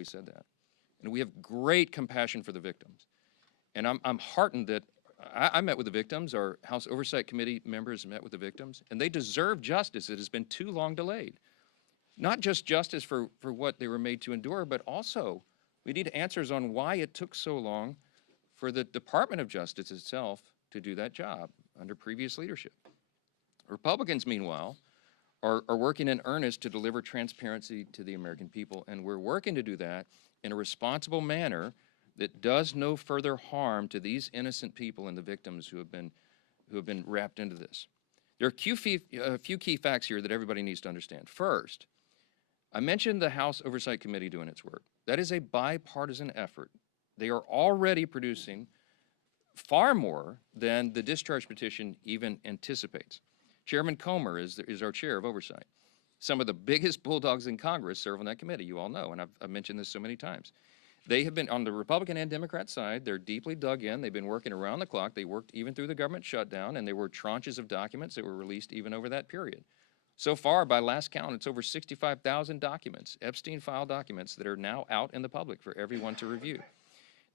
we said that. And we have great compassion for the victims. And I'm heartened that I met with the victims, our House Oversight Committee members met with the victims, and they deserve justice. It has been too long delayed. Not just justice for what they were made to endure, but also we need answers on why it took so long for the Department of Justice itself to do that job under previous leadership. Republicans, meanwhile, are working in earnest to deliver transparency to the American people, and we're working to do that in a responsible manner that does no further harm to these innocent people and the victims who have been wrapped into this. There are a few key facts here that everybody needs to understand. First, I mentioned the House Oversight Committee doing its work. That is a bipartisan effort. They are already producing far more than the discharge petition even anticipates. Chairman Comer is our chair of oversight. Some of the biggest bulldogs in Congress serve on that committee, you all know, and I've mentioned this so many times. They have been, on the Republican and Democrat side, they're deeply dug in. They've been working around the clock. They worked even through the government shutdown, and there were tranches of documents that were released even over that period. So far, by last count, it's over 65,000 documents, Epstein file documents, that are now out in the public for everyone to review.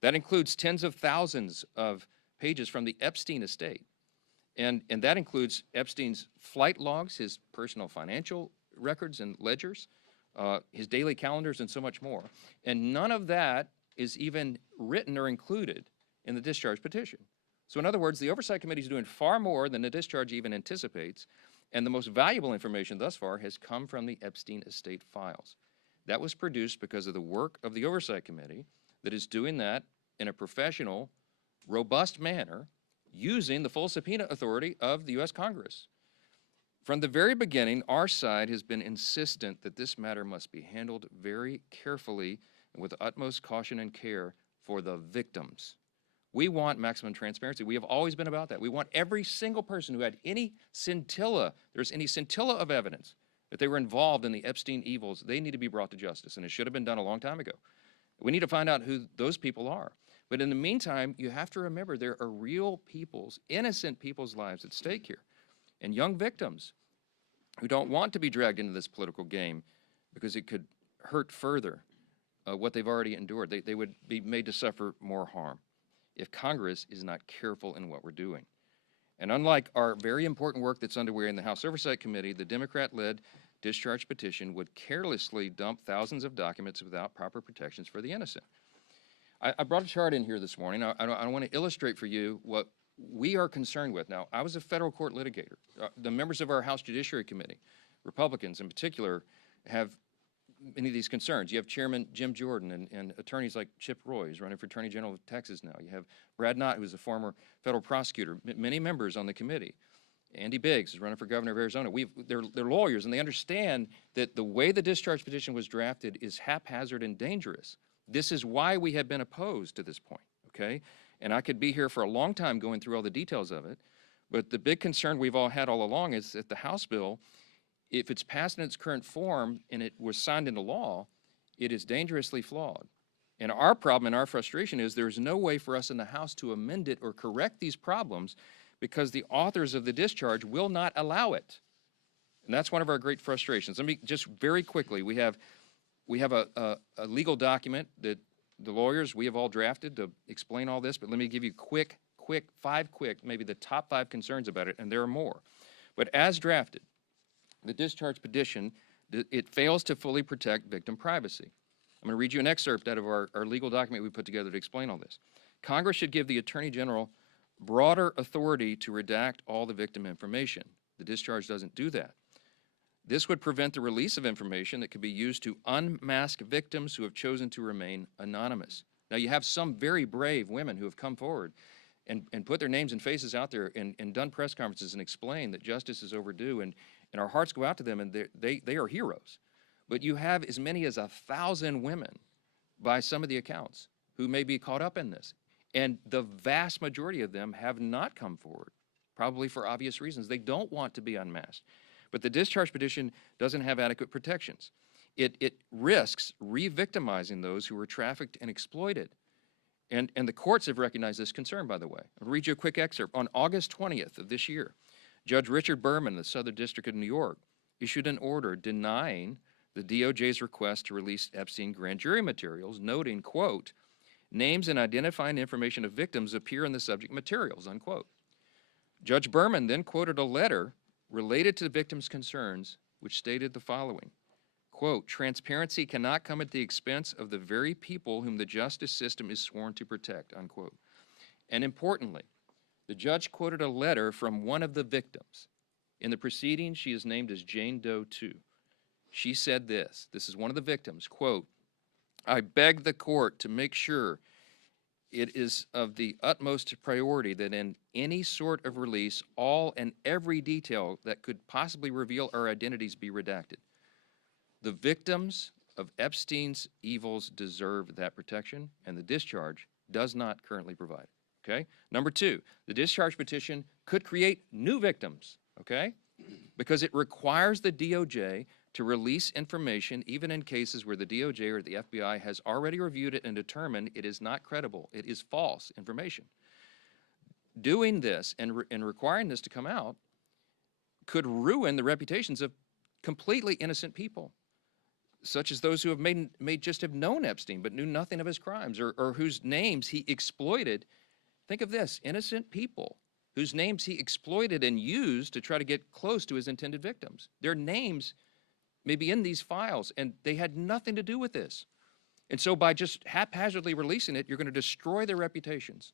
That includes tens of thousands of pages from the Epstein estate. And that includes Epstein's flight logs, his personal financial records and ledgers, his daily calendars, and so much more. And none of that is even written or included in the discharge petition. So in other words, the Oversight Committee is doing far more than the discharge even anticipates, and the most valuable information thus far has come from the Epstein estate files. That was produced because of the work of the Oversight Committee that is doing that in a professional, robust manner, using the full subpoena authority of the U.S. Congress. From the very beginning, our side has been insistent that this matter must be handled very carefully and with utmost caution and care for the victims. We want maximum transparency. We have always been about that. We want every single person who had any scintilla, there's any scintilla of evidence that they were involved in the Epstein evils, they need to be brought to justice, and it should have been done a long time ago. We need to find out who those people are. But in the meantime, you have to remember there are real people's, innocent people's lives at stake here, and young victims who don't want to be dragged into this political game because it could hurt further what they've already endured. They would be made to suffer more harm if Congress is not careful in what we're doing. And unlike our very important work that's underway in the House Oversight Committee, the Democrat-led discharge petition would carelessly dump thousands of documents without proper protections for the innocent. I brought a chart in here this morning. I want to illustrate for you what we are concerned with. Now, I was a federal court litigator. The members of our House Judiciary Committee, Republicans in particular, have many of these concerns. You have Chairman Jim Jordan and attorneys like Chip Roy, who's running for Attorney General of Texas now. You have Brad Knott, who's a former federal prosecutor, many members on the committee. Andy Biggs is running for governor of Arizona. They're lawyers, and they understand that the way the discharge petition was drafted is haphazard and dangerous. This is why we have been opposed to this point, okay? And I could be here for a long time going through all the details of it, but the big concern we've all had all along is that the House bill, if it's passed in its current form and it was signed into law, it is dangerously flawed. And our problem and our frustration is there's no way for us in the House to amend it or correct these problems because the authors of the discharge will not allow it. And that's one of our great frustrations. Let me just very quickly, we have a legal document that the lawyers, we have all drafted to explain all this, but let me give you five quick, maybe the top 5 concerns about it, and there are more. But as drafted, the discharge petition, it fails to fully protect victim privacy. I'm going to read you an excerpt out of our legal document we put together to explain all this. Congress should give the Attorney General broader authority to redact all the victim information. The discharge doesn't do that. This would prevent the release of information that could be used to unmask victims who have chosen to remain anonymous. Now, you have some very brave women who have come forward and put their names and faces out there and done press conferences and explained that justice is overdue, and our hearts go out to them, and they are heroes. But you have as many as 1,000 women, by some of the accounts, who may be caught up in this. And the vast majority of them have not come forward, probably for obvious reasons. They don't want to be unmasked. But the discharge petition doesn't have adequate protections. It risks re-victimizing those who were trafficked and exploited. And the courts have recognized this concern, by the way. I'll read you a quick excerpt. On August 20th of this year, Judge Richard Berman, of the Southern District of New York, issued an order denying the DOJ's request to release Epstein grand jury materials, noting, quote, names and identifying information of victims appear in the subject materials, unquote. Judge Berman then quoted a letter related to the victims' concerns, which stated the following, quote, transparency cannot come at the expense of the very people whom the justice system is sworn to protect, unquote. And importantly, the judge quoted a letter from one of the victims. In the proceedings, she is named as Jane Doe 2. She said this is one of the victims, quote, I beg the court to make sure it is of the utmost priority that in any sort of release, all and every detail that could possibly reveal our identities be redacted. The victims of Epstein's evils deserve that protection, and the discharge does not currently provide it, okay? Number two, the discharge petition could create new victims, okay? Because it requires the DOJ to release information even in cases where the DOJ or the FBI has already reviewed it and determined it is not credible, it is false information. Doing this and requiring this to come out could ruin the reputations of completely innocent people, such as those who have may just have known Epstein but knew nothing of his crimes, or whose names he exploited. Think of this, innocent people whose names he exploited and used to try to get close to his intended victims. Their names may be in these files, and they had nothing to do with this. And so by just haphazardly releasing it, you're going to destroy their reputations.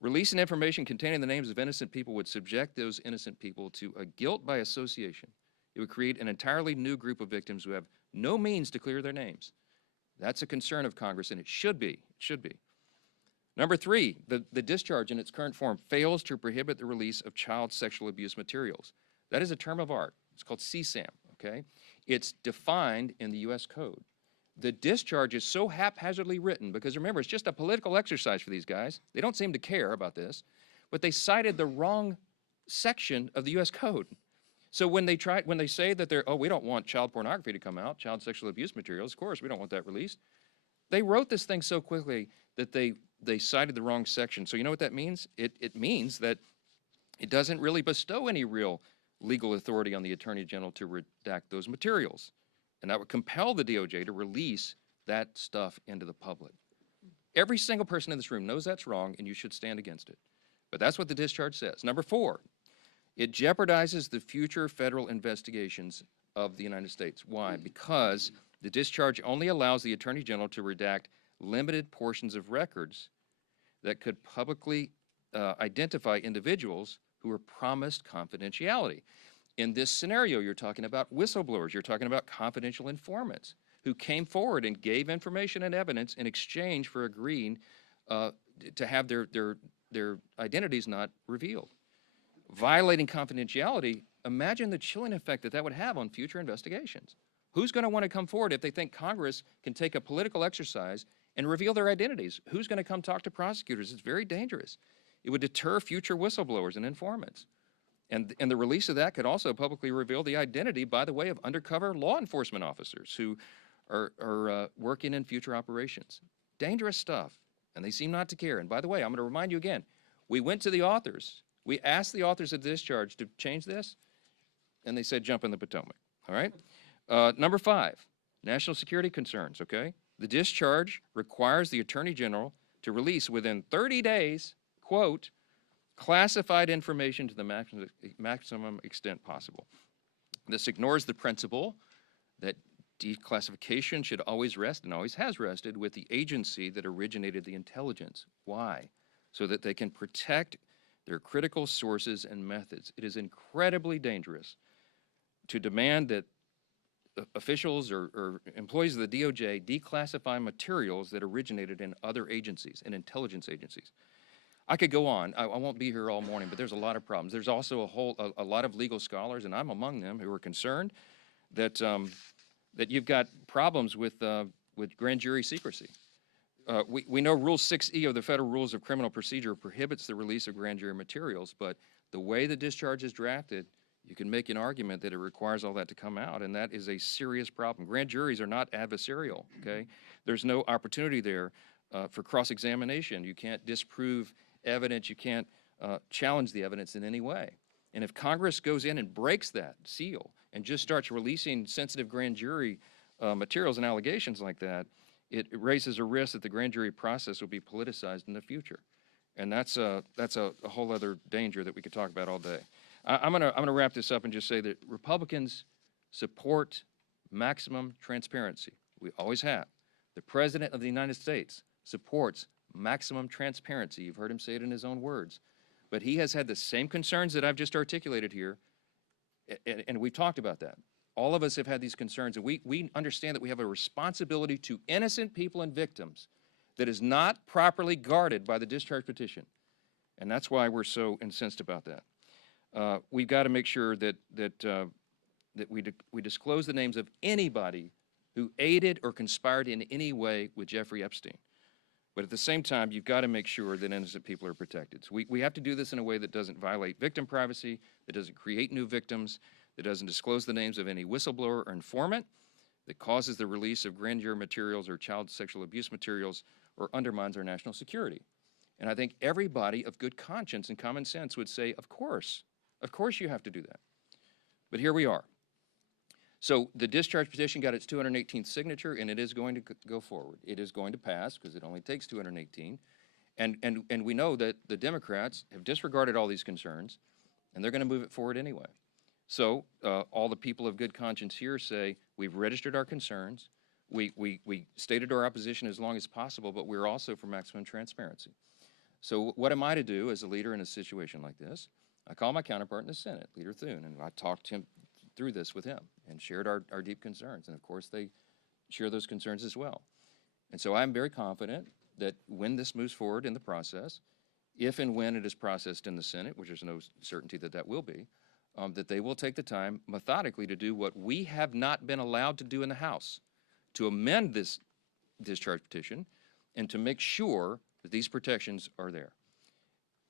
Releasing information containing the names of innocent people would subject those innocent people to a guilt by association. It would create an entirely new group of victims who have no means to clear their names. That's a concern of Congress, and it should be. It should be. Number three, the discharge in its current form fails to prohibit the release of child sexual abuse materials. That is a term of art. It's called CSAM, okay? It's defined in the U.S. Code. The discharge is so haphazardly written because, remember, it's just a political exercise for these guys. They don't seem to care about this, but they cited the wrong section of the U.S. Code. So when they say that we don't want child pornography to come out, child sexual abuse materials, of course, we don't want that released. They wrote this thing so quickly that they cited the wrong section. So you know what that means? It means that it doesn't really bestow any real legal authority on the Attorney General to redact those materials. And that would compel the DOJ to release that stuff into the public. Every single person in this room knows that's wrong, and you should stand against it. But that's what the discharge says. Number four, it jeopardizes the future federal investigations of the United States. Why? Because the discharge only allows the Attorney General to redact limited portions of records that could publicly identify individuals who were promised confidentiality. In this scenario, you're talking about whistleblowers, you're talking about confidential informants who came forward and gave information and evidence in exchange for agreeing to have their identities not revealed. Violating confidentiality, imagine the chilling effect that would have on future investigations. Who's going to want to come forward if they think Congress can take a political exercise and reveal their identities? Who's going to come talk to prosecutors? It's very dangerous. It would deter future whistleblowers and informants. And the release of that could also publicly reveal the identity, by the way, of undercover law enforcement officers who are working in future operations. Dangerous stuff, and they seem not to care. And by the way, I'm going to remind you again, we went to the authors. We asked the authors of the discharge to change this, and they said jump in the Potomac, all right? Number five, national security concerns, okay? The discharge requires the Attorney General to release within 30 days, quote, classified information to the maximum extent possible. This ignores the principle that declassification should always rest, and always has rested, with the agency that originated the intelligence. Why? So that they can protect their critical sources and methods. It is incredibly dangerous to demand that officials or employees of the DOJ declassify materials that originated in other agencies, in intelligence agencies. I could go on. I won't be here all morning, but there's a lot of problems. There's also a lot of legal scholars, and I'm among them, who are concerned that that you've got problems with grand jury secrecy. We know Rule 6E of the Federal Rules of Criminal Procedure prohibits the release of grand jury materials, but the way the discharge is drafted, you can make an argument that it requires all that to come out, and that is a serious problem. Grand juries are not adversarial, okay? There's no opportunity there for cross-examination. You can't disprove evidence. You can't challenge the evidence in any way. And if Congress goes in and breaks that seal and just starts releasing sensitive grand jury materials and allegations like that, it raises a risk that the grand jury process will be politicized in the future. And that's a whole other danger that we could talk about all day. I'm gonna wrap this up and just say that Republicans support maximum transparency. We always have. The President of the United States supports maximum transparency. You've heard him say it in his own words. But he has had the same concerns that I've just articulated here, and we've talked about that. All of us have had these concerns, and we understand that we have a responsibility to innocent people and victims that is not properly guarded by the discharge petition. And that's why we're so incensed about that. We've got to make sure that we disclose the names of anybody who aided or conspired in any way with Jeffrey Epstein. But at the same time, you've got to make sure that innocent people are protected. So we have to do this in a way that doesn't violate victim privacy, that doesn't create new victims, that doesn't disclose the names of any whistleblower or informant, that causes the release of grand jury materials or child sexual abuse materials, or undermines our national security. And I think everybody of good conscience and common sense would say, of course you have to do that. But here we are. So the discharge petition got its 218th signature, and it is going to go forward. It is going to pass because it only takes 218. And we know that the Democrats have disregarded all these concerns, and they're going to move it forward anyway. So all the people of good conscience here say, we've registered our concerns, we stated our opposition as long as possible, but we're also for maximum transparency. So what am I to do as a leader in a situation like this? I call my counterpart in the Senate, Leader Thune, and I talked him through this with him and shared our deep concerns. And of course, they share those concerns as well. And so I'm very confident that when this moves forward in the process, if and when it is processed in the Senate, which there's no certainty that that will be, that they will take the time methodically to do what we have not been allowed to do in the House, to amend this discharge petition and to make sure that these protections are there.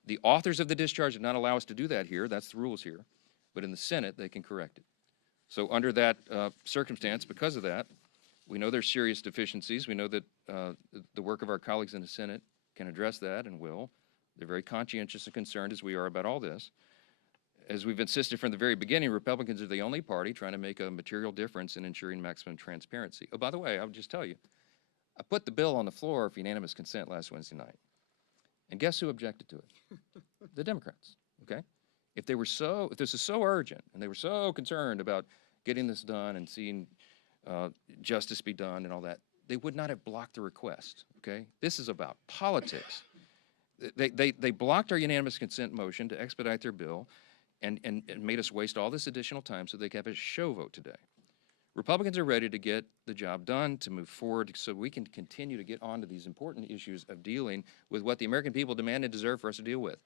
The authors of the discharge did not allow us to do that here. That's the rules here. But in the Senate, they can correct it. So under that circumstance, because of that, we know there's serious deficiencies. We know that the work of our colleagues in the Senate can address that and will. They're very conscientious and concerned, as we are, about all this. As we've insisted from the very beginning, Republicans are the only party trying to make a material difference in ensuring maximum transparency. Oh, by the way, I would just tell you, I put the bill on the floor for unanimous consent last Wednesday night. And guess who objected to it? The Democrats, okay? If this is so urgent and they were so concerned about getting this done and seeing justice be done and all that, they would not have blocked the request, okay? This is about politics. They blocked our unanimous consent motion to expedite their bill and made us waste all this additional time so they could have a show vote today. Republicans are ready to get the job done, to move forward so we can continue to get on to these important issues of dealing with what the American people demand and deserve for us to deal with.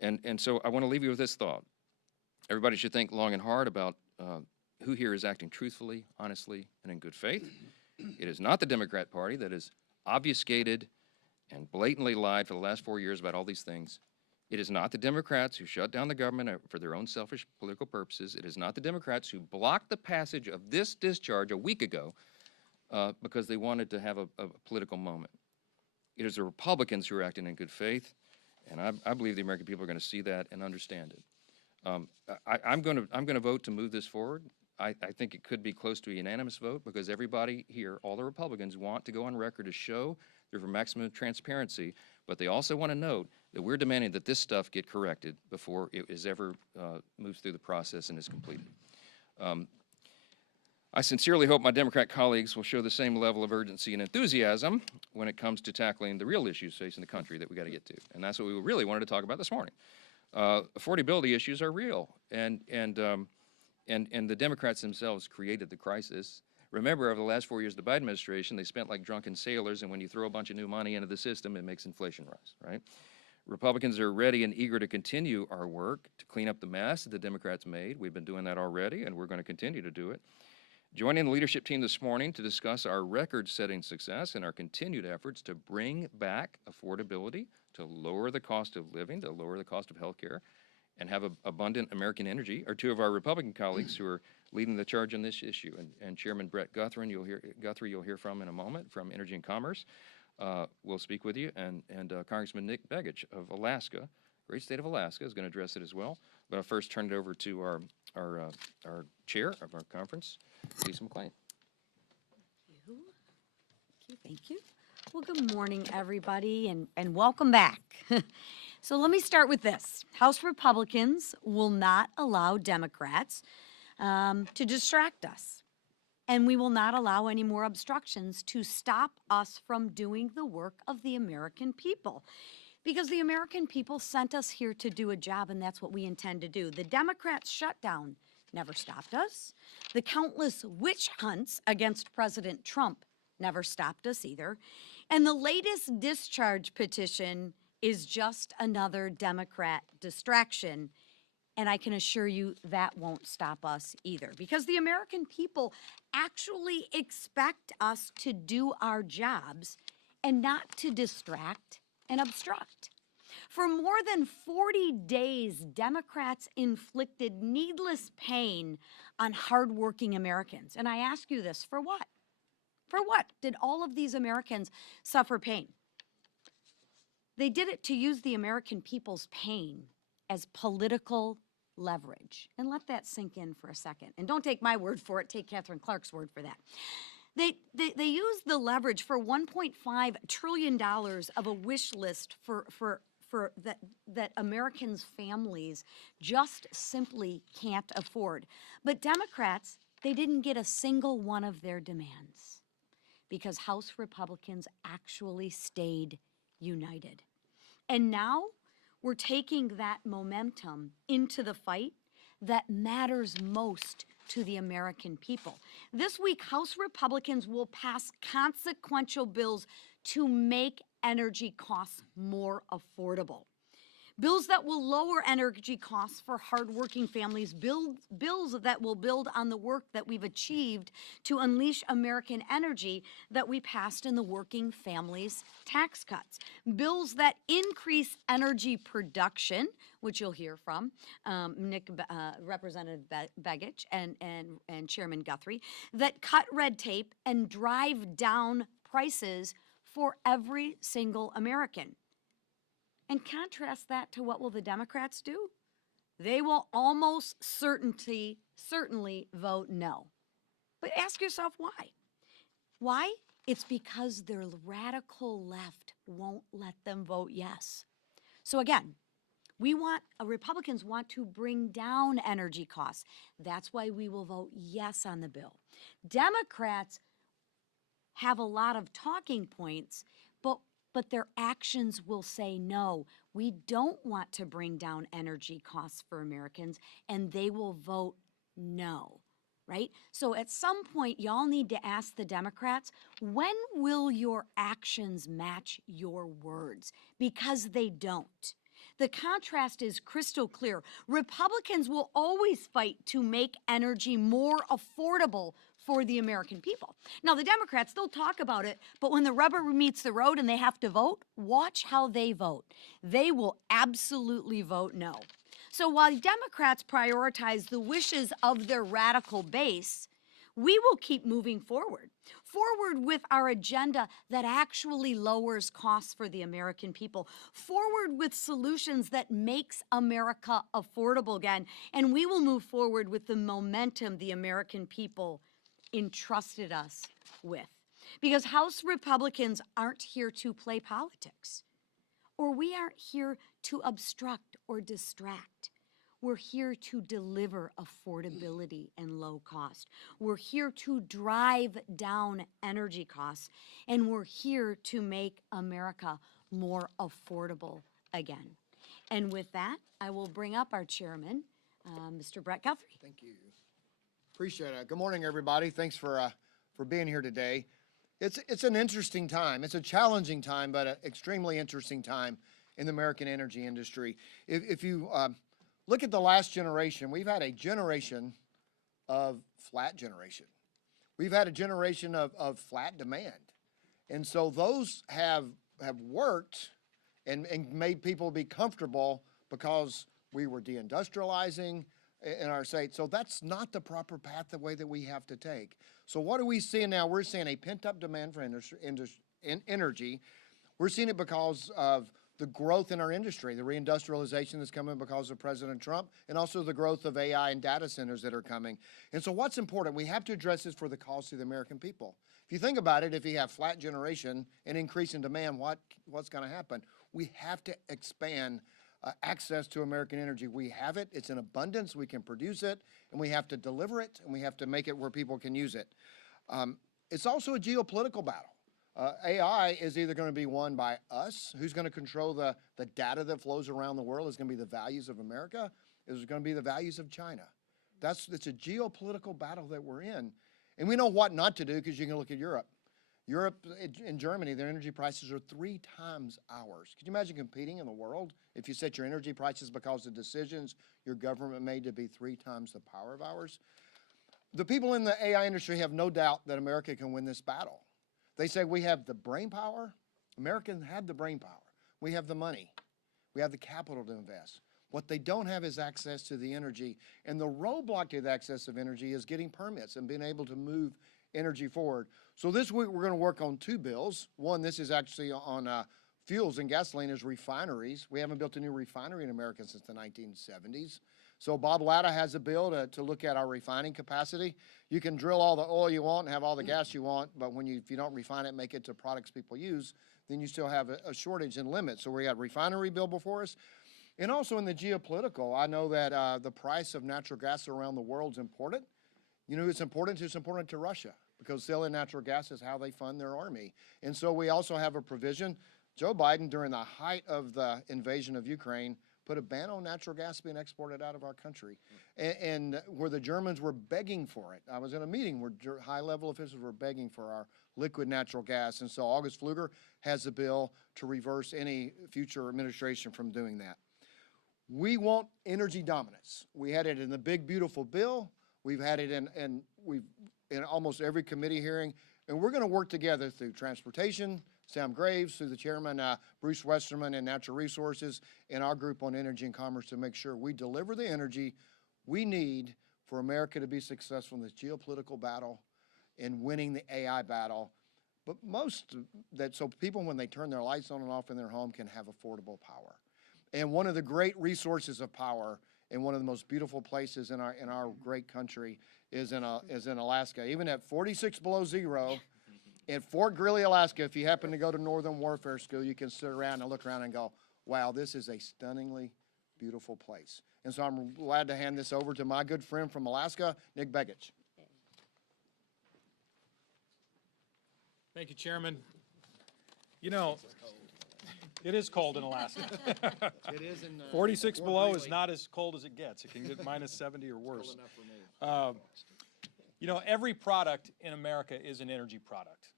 And so I want to leave you with this thought. Everybody should think long and hard about who here is acting truthfully, honestly, and in good faith. It is not the Democrat Party that has obfuscated and blatantly lied for the last 4 years about all these things. It is not the Democrats who shut down the government for their own selfish political purposes. It is not the Democrats who blocked the passage of this discharge a week ago because they wanted to have a political moment. It is the Republicans who are acting in good faith. And I believe the American people are going to see that and understand it. I'm going to vote to move this forward. I think it could be close to a unanimous vote because everybody here, all the Republicans, want to go on record to show they're for maximum transparency, but they also want to note that we're demanding that this stuff get corrected before it is ever moved through the process and is completed. I sincerely hope my Democrat colleagues will show the same level of urgency and enthusiasm when it comes to tackling the real issues facing the country that we got to get to. And that's what we really wanted to talk about this morning. Affordability issues are real, and the Democrats themselves created the crisis. Remember, over the last 4 years of the Biden administration, they spent like drunken sailors, and when you throw a bunch of new money into the system, it makes inflation rise, right? Republicans are ready and eager to continue our work to clean up the mess that the Democrats made. We've been doing that already, and we're going to continue to do it. Joining the leadership team this morning to discuss our record-setting success and our continued efforts to bring back affordability, to lower the cost of living, to lower the cost of health care, and have abundant American energy are two of our Republican colleagues who are leading the charge on this issue. And Chairman Brett Guthrie, you'll hear from in a moment, from Energy and Commerce, will speak with you, and Congressman Nick Begich of Alaska, great state of Alaska, is going to address it as well. But I'll first turn it over to our chair of our conference, Lisa McClain. Thank you. Well, good morning, everybody, and welcome back. So let me start with this. House Republicans will not allow Democrats to distract us. And we will not allow any more obstructions to stop us from doing the work of the American people. Because the American people sent us here to do a job, and that's what we intend to do. The Democrats' shutdown never stopped us. The countless witch hunts against President Trump never stopped us either. And the latest discharge petition is just another Democrat distraction. And I can assure you that won't stop us either, because the American people actually expect us to do our jobs and not to distract and obstruct. For more than 40 days, Democrats inflicted needless pain on hardworking Americans. And I ask you this, for what? For what did all of these Americans suffer pain? They did it to use the American people's pain as political leverage. And let that sink in for a second. And don't take my word for it, take Catherine Clark's word for that. They used the leverage for $1.5 trillion of a wish list for that Americans' families just simply can't afford. But Democrats, they didn't get a single one of their demands because House Republicans actually stayed united. And now we're taking that momentum into the fight that matters most to the American people. This week, House Republicans will pass consequential bills to make energy costs more affordable. Bills that will lower energy costs for hardworking families, bills that will build on the work that we've achieved to unleash American energy that we passed in the Working Families Tax Cuts. Bills that increase energy production, which you'll hear from Representative Begich and Chairman Guthrie, that cut red tape and drive down prices for every single American. And contrast that to what will the Democrats do? They will almost certainly vote no. But ask yourself why. Why? It's because their radical left won't let them vote yes. So again, Republicans want to bring down energy costs. That's why we will vote yes on the bill. Democrats have a lot of talking points, but their actions will say no. We don't want to bring down energy costs for Americans, and they will vote no, right? So at some point, y'all need to ask the Democrats, when will your actions match your words? Because they don't. The contrast is crystal clear. Republicans will always fight to make energy more affordable for the American people. Now, the Democrats, they'll talk about it, but when the rubber meets the road and they have to vote, watch how they vote. They will absolutely vote no. So while Democrats prioritize the wishes of their radical base, we will keep moving forward with our agenda that actually lowers costs for the American people, forward with solutions that makes America affordable again, and we will move forward with the momentum the American people entrusted us with. Because House Republicans aren't here to play politics, or we aren't here to obstruct or distract. We're here to deliver affordability and low cost. We're here to drive down energy costs, and we're here to make America more affordable again. And with that, I will bring up our chairman, Mr. Brett Guthrie. Thank you. Appreciate it. Good morning, everybody. Thanks for being here today. It's an interesting time. It's a challenging time, but an extremely interesting time in the American energy industry. If you look at the last generation, we've had a generation of flat generation. We've had a generation of flat demand. And so those have worked and made people be comfortable because we were deindustrializing in our state. So that's not the proper path, the way that we have to take. So what are we seeing now? We're seeing a pent-up demand for energy. We're seeing it because of the growth in our industry, the reindustrialization that's coming because of President Trump, and also the growth of AI and data centers that are coming. And so what's important, we have to address this for the cost of the American people. If you think about it, if you have flat generation and increase in demand, what's going to happen? We have to expand access to American energy. We have it. It's in abundance. We can produce it, and we have to deliver it, and we have to make it where people can use it. It's also a geopolitical battle. AI is either going to be won by us, who's going to control the data that flows around the world, is going to be the values of America, is it going to be the values of China. It's a geopolitical battle that we're in. And we know what not to do because you can look at Europe. Europe and Germany, their energy prices are 3 times ours. Could you imagine competing in the world if you set your energy prices because of decisions your government made to be 3 times the power of ours? The people in the AI industry have no doubt that America can win this battle. They say we have the brain power. Americans have the brain power. We have the money. We have the capital to invest. What they don't have is access to the energy. And the roadblock to the access of energy is getting permits and being able to move energy forward. So this week we're going to work on 2 bills. One, this is actually on fuels and gasoline as refineries. We haven't built a new refinery in America since the 1970s. So Bob Latta has a bill to look at our refining capacity. You can drill all the oil you want and have all the gas you want, but if you don't refine it, make it to products people use, then you still have a shortage and limit. So we got a refinery bill before us. And also in the geopolitical, I know that the price of natural gas around the world is important. You know who it's important to? It's important to Russia because selling natural gas is how they fund their army. And so we also have a provision. Joe Biden, during the height of the invasion of Ukraine, put a ban on natural gas being exported out of our country. And where the Germans were begging for it. I was in a meeting where high-level officials were begging for our liquid natural gas. And so August Pfluger has a bill to reverse any future administration from doing that. We want energy dominance. We had it in the big, beautiful bill. We've had it in almost every committee hearing. And we're going to work together through transportation, Sam Graves, through the chairman, Bruce Westerman, and Natural Resources, and our group on energy and commerce to make sure we deliver the energy we need for America to be successful in this geopolitical battle and winning the AI battle. But so people, when they turn their lights on and off in their home, can have affordable power. And one of the great resources of power and one of the most beautiful places in our great country is in Alaska. Even at 46 below zero, in Fort Greely, Alaska, if you happen to go to Northern Warfare School, you can sit around and look around and go, wow, this is a stunningly beautiful place. And so I'm glad to hand this over to my good friend from Alaska, Nick Begich. Thank you, Chairman. You know, it is cold in Alaska. It is in 46 Fort below Greely. is not as cold as it gets. It can get minus 70 or worse. You know, every product in America is an energy product.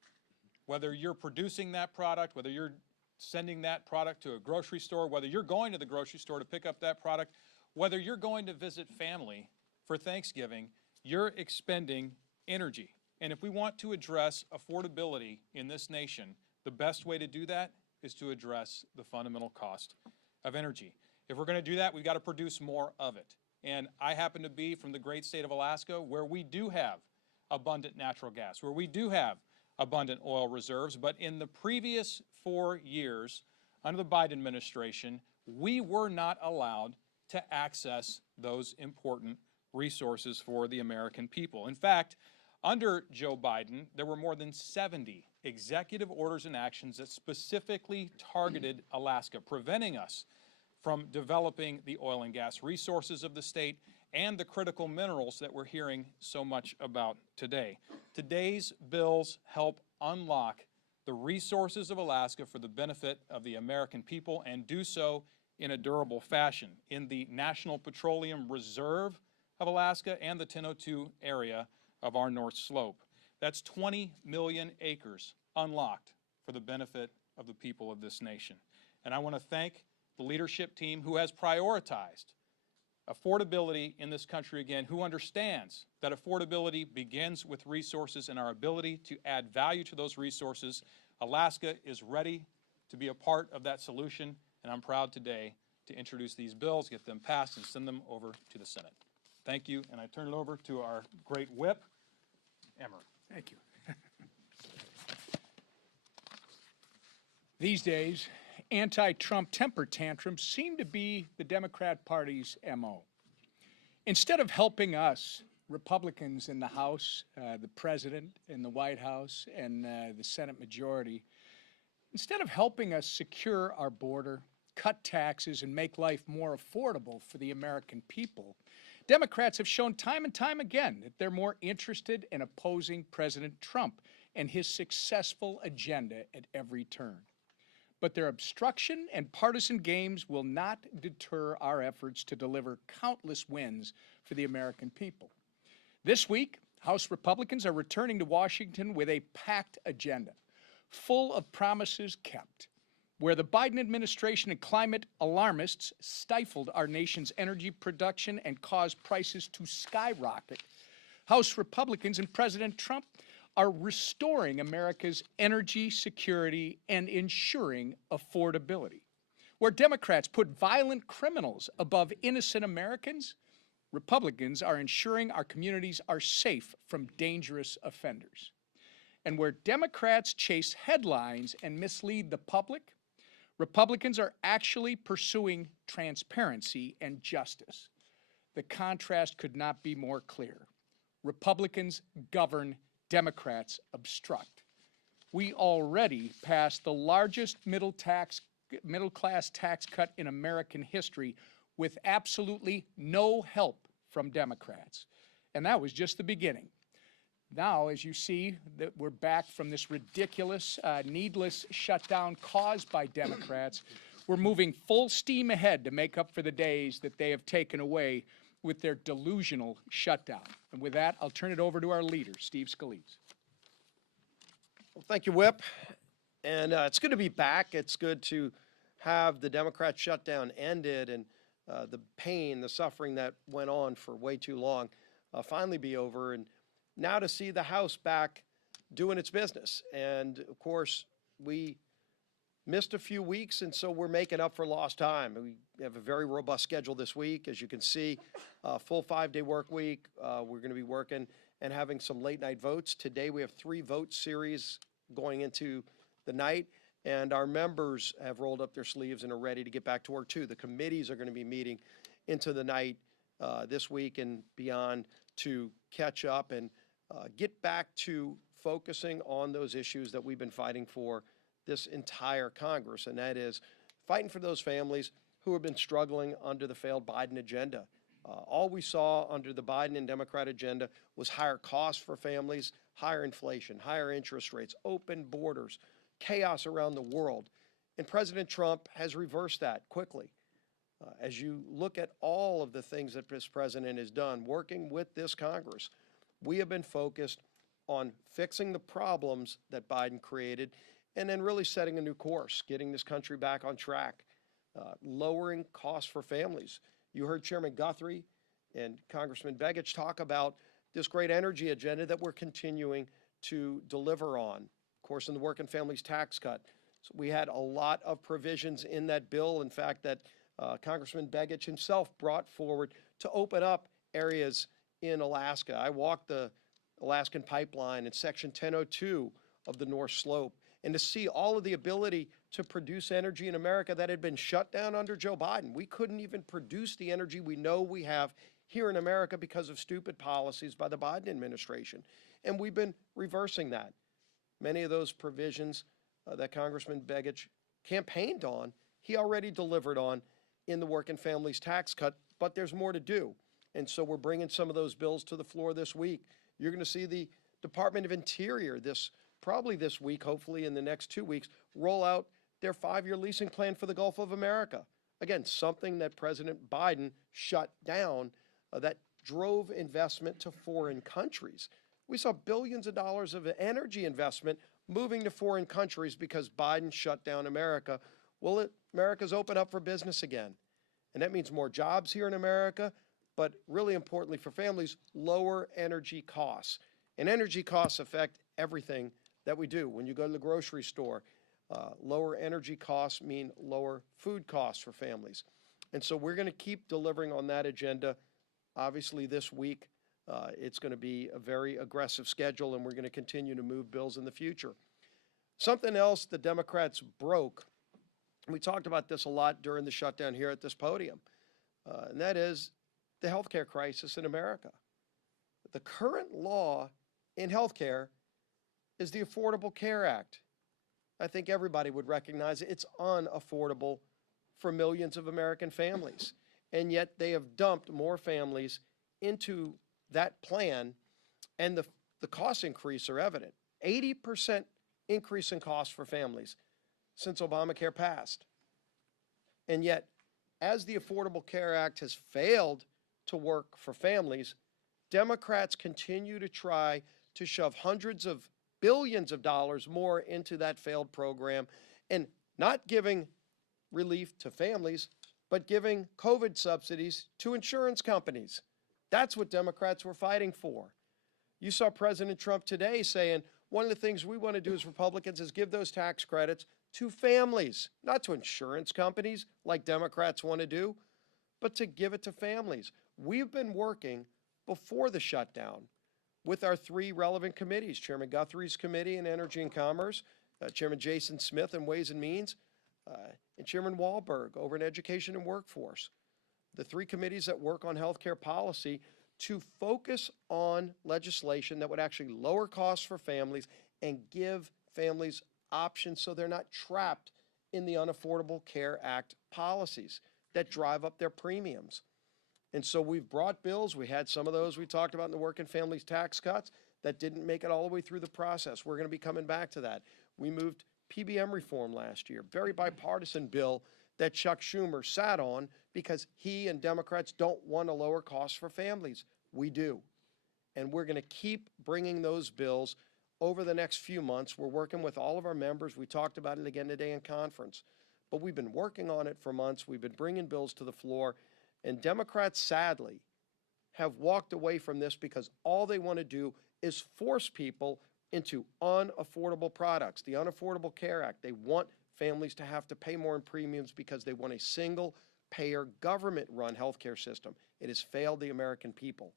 Whether you're producing that product, whether you're sending that product to a grocery store, whether you're going to the grocery store to pick up that product, whether you're going to visit family for Thanksgiving, you're expending energy. And if we want to address affordability in this nation, the best way to do that is to address the fundamental cost of energy. If we're going to do that, we've got to produce more of it. And I happen to be from the great state of Alaska, where we do have abundant natural gas, where we do have abundant oil reserves. But in the previous 4 years, under the Biden administration, we were not allowed to access those important resources for the American people. In fact, under Joe Biden, there were more than 70 executive orders and actions that specifically targeted Alaska, preventing us from developing the oil and gas resources of the state and the critical minerals that we're hearing so much about today. Today's bills help unlock the resources of Alaska for the benefit of the American people and do so in a durable fashion. In the National Petroleum Reserve of Alaska and the 1002 area of our North Slope. That's 20 million acres unlocked for the benefit of the people of this nation. And I want to thank the leadership team who has prioritized affordability in this country again, who understands that affordability begins with resources and our ability to add value to those resources. Alaska is ready to be a part of that solution, and I'm proud today to introduce these bills, get them passed, and send them over to the Senate. Thank you, and I turn it over to our great whip, Emmer. Thank you. These days, anti-Trump temper tantrums seem to be the Democrat Party's MO. Instead of helping us Republicans in the House, the President in the White House, and the Senate majority, instead of helping us secure our border, cut taxes, and make life more affordable for the American people, Democrats have shown time and time again that they're more interested in opposing President Trump and his successful agenda at every turn. But their obstruction and partisan games will not deter our efforts to deliver countless wins for the American people. This week, House Republicans are returning to Washington with a packed agenda, full of promises kept. Where the Biden administration and climate alarmists stifled our nation's energy production and caused prices to skyrocket, House Republicans and President Trump are restoring America's energy security and ensuring affordability. Where Democrats put violent criminals above innocent Americans, Republicans are ensuring our communities are safe from dangerous offenders. And where Democrats chase headlines and mislead the public, Republicans are actually pursuing transparency and justice. The contrast could not be more clear. Republicans govern, Democrats obstruct. We already passed the largest middle-class tax cut in American history with absolutely no help from Democrats. And that was just the beginning. Now, as you see, that we're back from this ridiculous, needless shutdown caused by Democrats, we're moving full steam ahead to make up for the days that they have taken away with their delusional shutdown. And with that, I'll turn it over to our leader, Steve Scalise. Well, thank you, Whip. And it's good to be back. It's good to have the Democrat shutdown ended and the pain, the suffering that went on for way too long finally be over. And now to see the House back doing its business. And of course, we missed a few weeks, and so we're making up for lost time. We have a very robust schedule this week. As you can see, full 5-day work week. We're going to be working and having some late night votes. Today we have 3 vote series going into the night, and our members have rolled up their sleeves and are ready to get back to work too. The committees are going to be meeting into the night this week and beyond to catch up and get back to focusing on those issues that we've been fighting for this entire Congress, and that is fighting for those families who have been struggling under the failed Biden agenda. All we saw under the Biden and Democrat agenda was higher costs for families, higher inflation, higher interest rates, open borders, chaos around the world. And President Trump has reversed that quickly. As you look at all of the things that this president has done, working with this Congress, we have been focused on fixing the problems that Biden created and then really setting a new course, getting this country back on track, lowering costs for families. You heard Chairman Guthrie and Congressman Begich talk about this great energy agenda that we're continuing to deliver on. Of course, in the working families tax cut, so we had a lot of provisions in that bill, in fact, that Congressman Begich himself brought forward to open up areas in Alaska. I walked the Alaskan pipeline in Section 1002 of the North Slope, and to see all of the ability to produce energy in America that had been shut down under Joe Biden. We couldn't even produce the energy we know we have here in America because of stupid policies by the Biden administration. And we've been reversing that. Many of those provisions that Congressman Begich campaigned on, he already delivered on in the working families tax cut, but there's more to do. And so we're bringing some of those bills to the floor this week. You're going to see the Department of Interior probably this week, hopefully in the next 2 weeks, roll out their 5-year leasing plan for the Gulf of America. Again, something that President Biden shut down that drove investment to foreign countries. We saw billions of dollars of energy investment moving to foreign countries because Biden shut down America. Well, America's open up for business again. And that means more jobs here in America, but really importantly for families, lower energy costs. And energy costs affect everything that we do. When you go to the grocery store, lower energy costs mean lower food costs for families. And so we're going to keep delivering on that agenda. Obviously, this week, it's going to be a very aggressive schedule, and we're going to continue to move bills in the future. Something else the Democrats broke, and we talked about this a lot during the shutdown here at this podium, and that is the healthcare crisis in America. The current law in healthcare is the Affordable Care Act. I think everybody would recognize it's unaffordable for millions of American families. And yet they have dumped more families into that plan, and the cost increase are evident. 80% increase in costs for families since Obamacare passed. And yet, as the Affordable Care Act has failed to work for families, Democrats continue to try to shove hundreds of billions of dollars more into that failed program, and not giving relief to families, but giving COVID subsidies to insurance companies. That's what Democrats were fighting for. You saw President Trump today saying, one of the things we want to do as Republicans is give those tax credits to families, not to insurance companies like Democrats want to do, but to give it to families. We've been working before the shutdown with our three relevant committees, Chairman Guthrie's committee in Energy and Commerce, Chairman Jason Smith in Ways and Means, and Chairman Wahlberg over in Education and Workforce. The three committees that work on healthcare policy to focus on legislation that would actually lower costs for families and give families options so they're not trapped in the Unaffordable Care Act policies that drive up their premiums. And so we've brought bills. We had some of those we talked about in the working families tax cuts that didn't make it all the way through the process. We're going to be coming back to that. We moved PBM reform last year, very bipartisan bill that Chuck Schumer sat on because he and Democrats don't want to lower costs for families. We do. And we're going to keep bringing those bills over the next few months. We're working with all of our members. We talked about it again today in conference. But we've been working on it for months. We've been bringing bills to the floor. And Democrats, sadly, have walked away from this because all they want to do is force people into unaffordable products, the Unaffordable Care Act. They want families to have to pay more in premiums because they want a single-payer, government-run healthcare system. It has failed the American people,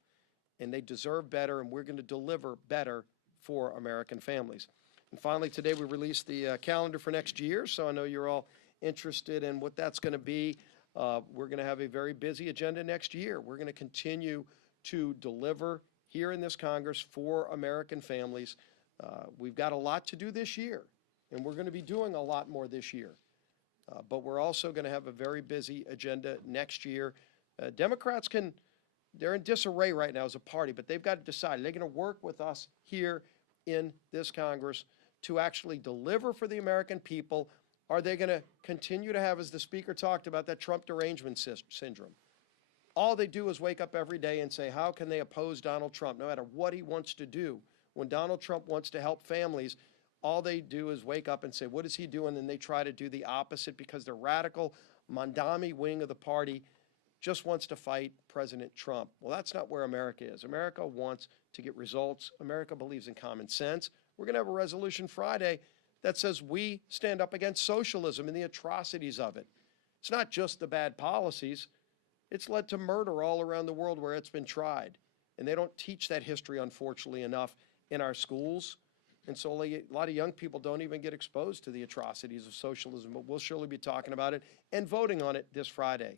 and they deserve better, and we're going to deliver better for American families. And finally, today we released the calendar for next year, so I know you're all interested in what that's going to be. We're going to have a very busy agenda next year. We're going to continue to deliver here in this Congress for American families. We've got a lot to do this year, and we're going to be doing a lot more this year. But we're also going to have a very busy agenda next year. Democrats they're in disarray right now as a party, but they've got to decide. Are they going to work with us here in this Congress to actually deliver for the American people? Are they going to continue to have, as the Speaker talked about, that Trump derangement syndrome? All they do is wake up every day and say, how can they oppose Donald Trump, no matter what he wants to do? When Donald Trump wants to help families, all they do is wake up and say, what is he doing? And they try to do the opposite because the radical Mondami wing of the party just wants to fight President Trump. Well, that's not where America is. America wants to get results. America believes in common sense. We're going to have a resolution Friday that says we stand up against socialism and the atrocities of it. It's not just the bad policies. It's led to murder all around the world where it's been tried. And they don't teach that history, unfortunately, enough in our schools. And so a lot of young people don't even get exposed to the atrocities of socialism, but we'll surely be talking about it and voting on it this Friday.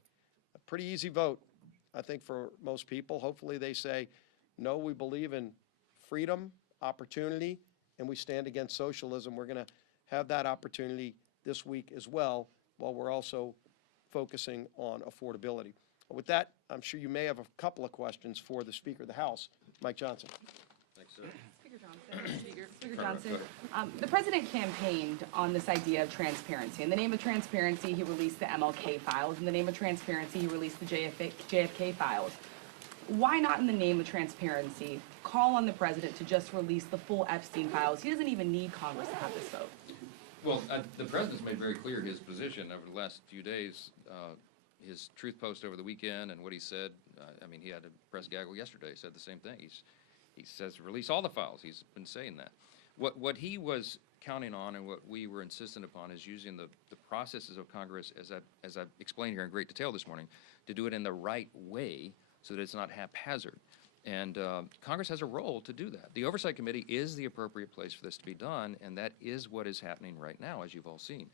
A pretty easy vote, I think, for most people. Hopefully they say, no, we believe in freedom, opportunity, and we stand against socialism. We're going to have that opportunity this week as well, while we're also focusing on affordability. With that, I'm sure you may have a couple of questions for the Speaker of the House, Mike Johnson. Thanks, sir. Speaker Johnson. Speaker Johnson. The president campaigned on this idea of transparency. In the name of transparency, he released the MLK files. In the name of transparency, he released the JFK files. Why not, in the name of transparency, call on the president to just release the full Epstein files? He doesn't even need Congress to have this vote. Well, the president's made very clear his position over the last few days. His truth post over the weekend and what he said. I mean, he had a press gaggle yesterday. He said the same thing. He says release all the files. He's been saying that. What he was counting on and what we were insistent upon is using the processes of Congress, as I've explained here in great detail this morning, to do it in the right way so that it's not haphazard. And Congress has a role to do that. The Oversight Committee is the appropriate place for this to be done, and that is what is happening right now, as you've all seen.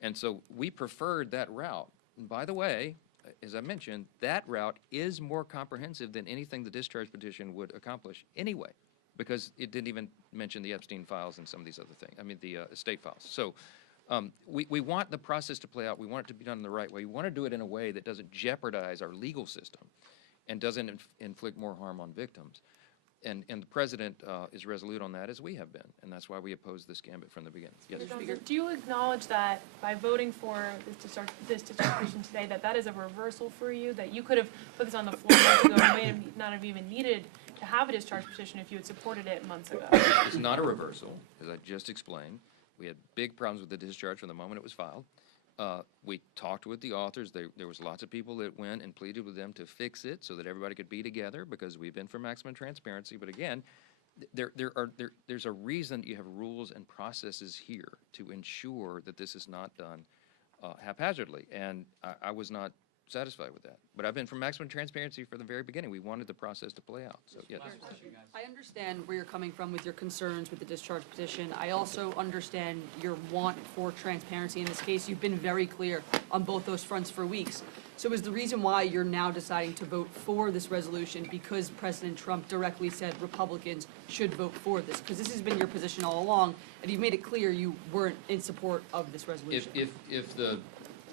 And so we preferred that route. And by the way, as I mentioned, that route is more comprehensive than anything the discharge petition would accomplish anyway, because it didn't even mention the Epstein files and some of these other things, I mean, the estate files. So we want the process to play out. We want it to be done in the right way. We want to do it in a way that doesn't jeopardize our legal system and doesn't inflict more harm on victims. And the president is resolute on that, as we have been, and that's why we oppose this gambit from the beginning. Yes. Do you acknowledge that by voting for this discharge petition today, that is a reversal for you? That you could have put this on the floor months ago and may have not have even needed to have a discharge petition if you had supported it months ago? It's not a reversal, as I just explained. We had big problems with the discharge from the moment it was filed. We talked with the authors. There was lots of people that went and pleaded with them to fix it so that everybody could be together, because we've been for maximum transparency. But again, there's a reason you have rules and processes here to ensure that this is not done haphazardly. And I was not satisfied with that. But I've been for maximum transparency from the very beginning. We wanted the process to play out. So yes. I understand where you're coming from with your concerns with the discharge petition. I also understand your want for transparency in this case. You've been very clear on both those fronts for weeks. So is the reason why you're now deciding to vote for this resolution because President Trump directly said Republicans should vote for this? Because this has been your position all along, and you've made it clear you weren't in support of this resolution.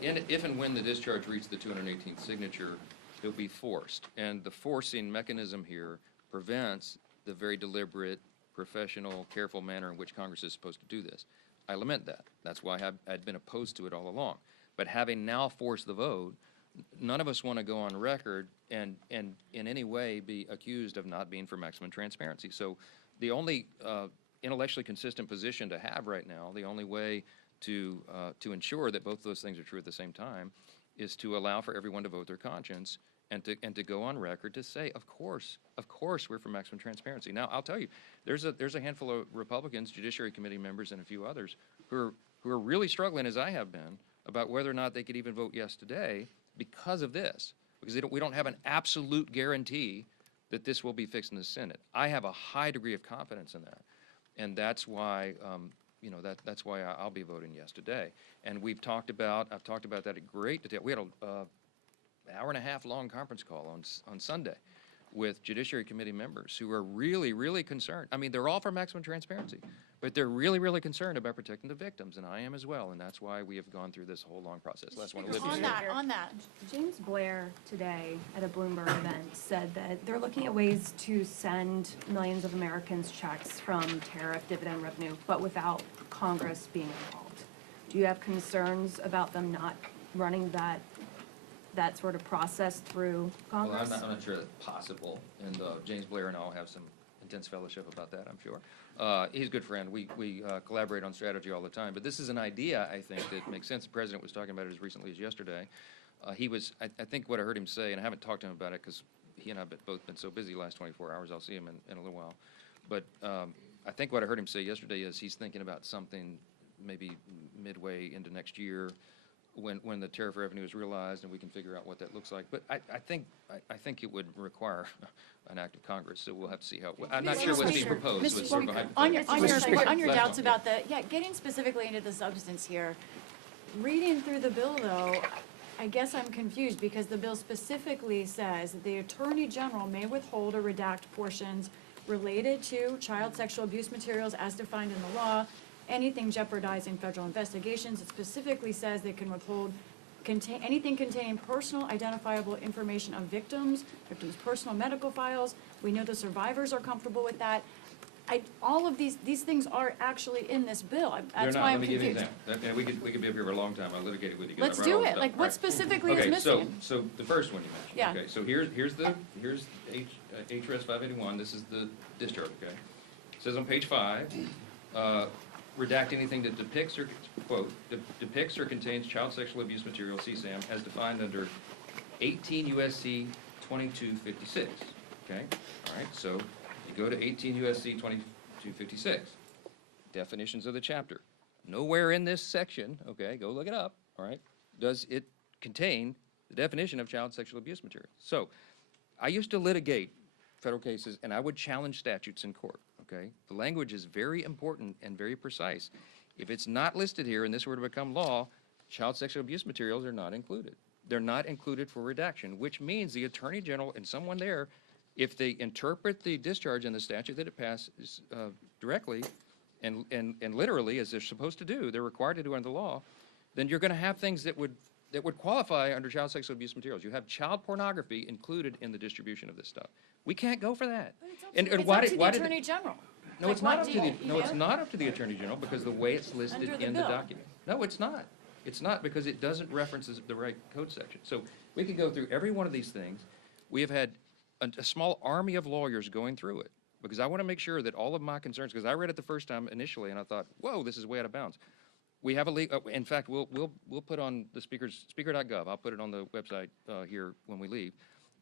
If and when the discharge reached the 218th signature, it'll be forced. And the forcing mechanism here prevents the very deliberate, professional, careful manner in which Congress is supposed to do this. I lament that. That's why I'd been opposed to it all along. But having now forced the vote, none of us want to go on record and in any way be accused of not being for maximum transparency. So the only intellectually consistent position to have right now, the only way to ensure that both those things are true at the same time, is to allow for everyone to vote their conscience and to go on record to say, of course, we're for maximum transparency. Now, I'll tell you, there's a handful of Republicans, Judiciary Committee members, and a few others who are really struggling, as I have been, about whether or not they could even vote yes today because of this, because we don't have an absolute guarantee that this will be fixed in the Senate. I have a high degree of confidence in that, and that's why. That's why I'll be voting yes today. And I've talked about that in great detail. We had an hour and a half long conference call on Sunday with Judiciary Committee members who are really, really concerned. I mean, they're all for maximum transparency, but they're really, really concerned about protecting the victims, and I am as well, and that's why we have gone through this whole long process. Last one, Olivia. On that, James Blair today at a Bloomberg event said that they're looking at ways to send millions of Americans checks from tariff dividend revenue, but without Congress being involved. Do you have concerns about them not running that sort of process through Congress? Well, I'm not sure that's possible, and James Blair and I will have some intense fellowship about that, I'm sure. He's a good friend. We collaborate on strategy all the time, but this is an idea, I think, that makes sense. The president was talking about it as recently as yesterday. I think what I heard him say, and I haven't talked to him about it because he and I have both been so busy the last 24 hours, I'll see him in a little while, but I think what I heard him say yesterday is he's thinking about something maybe midway into next year, when the tariff revenue is realized and we can figure out what that looks like. But I think it would require an act of Congress, so we'll have to see how. I'm not sure what's being proposed. Mr. It's sort of a On hypothetical. your doubts about getting specifically into the substance here, reading through the bill though, I guess I'm confused because the bill specifically says that the Attorney General may withhold or redact portions related to child sexual abuse materials as defined in the law, anything jeopardizing federal investigations. It specifically says they can withhold anything containing personal identifiable information of victims' personal medical files. We know the survivors are comfortable with that. All of these things are actually in this bill. That's why I'm confused. Let me give you an example. We could be up here for a long time. I'll litigate it with you. Let's do it. Like, what specifically is missing? So the first one you mentioned. Yeah. Okay, so here's HRS 581. This is the discharge, okay? It says on page 5, redact anything that depicts or, quote, depicts or contains child sexual abuse material, CSAM, as defined under 18 U.S.C. 2256, okay? All right, so you go to 18 U.S.C. 2256, definitions of the chapter. Nowhere in this section, okay, go look it up, all right, does it contain the definition of child sexual abuse material. So I used to litigate federal cases, and I would challenge statutes in court, okay? The language is very important and very precise. If it's not listed here and this were to become law, child sexual abuse materials are not included. they're not included for redaction, which means the Attorney General and someone there, if they interpret the discharge in the statute that it passes directly and literally, as they're supposed to do, they're required to do under the law, then you're going to have things that would qualify under child sexual abuse materials. You have child pornography included in the distribution of this stuff. We can't go for that. It's up to the Attorney General. No, Like, it's not what up do to you- the, no, it's not up to the Attorney General because the way it's listed Under the in the bill. document. No, it's not. It's not because it doesn't reference the right code section. So we could go through every one of these things. We have had a small army of lawyers going through it because I want to make sure that all of my concerns, because I read it the first time initially and I thought, whoa, this is way out of bounds. We have in fact, we'll put on the speaker.gov. I'll put it on the website here when we leave.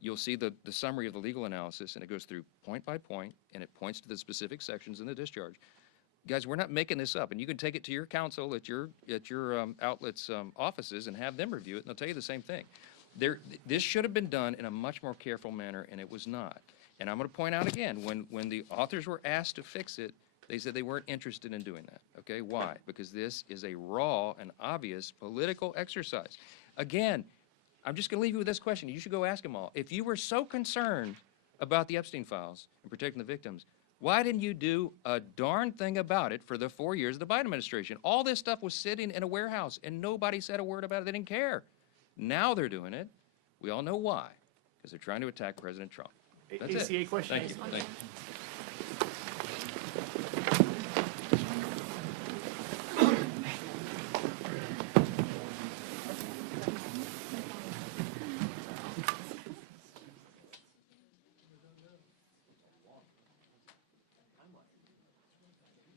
You'll see the summary of the legal analysis, and it goes through point by point, and it points to the specific sections in the discharge. Guys, we're not making this up, and you can take it to your counsel at your outlet's offices and have them review it, and they'll tell you the same thing. This should have been done in a much more careful manner, and it was not. And I'm going to point out again, when the authors were asked to fix it, they said they weren't interested in doing that. Okay, why? Because this is a raw and obvious political exercise. Again, I'm just going to leave you with this question. You should go ask them all. If you were so concerned about the Epstein files and protecting the victims, why didn't you do a darn thing about it for the 4 years of the Biden administration? All this stuff was sitting in a warehouse, and nobody said a word about it. They didn't care. Now they're doing it. We all know why, because they're trying to attack President Trump. That's it. ACA question. Thank you. Thank you.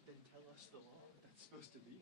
Then tell us the law that's supposed to be.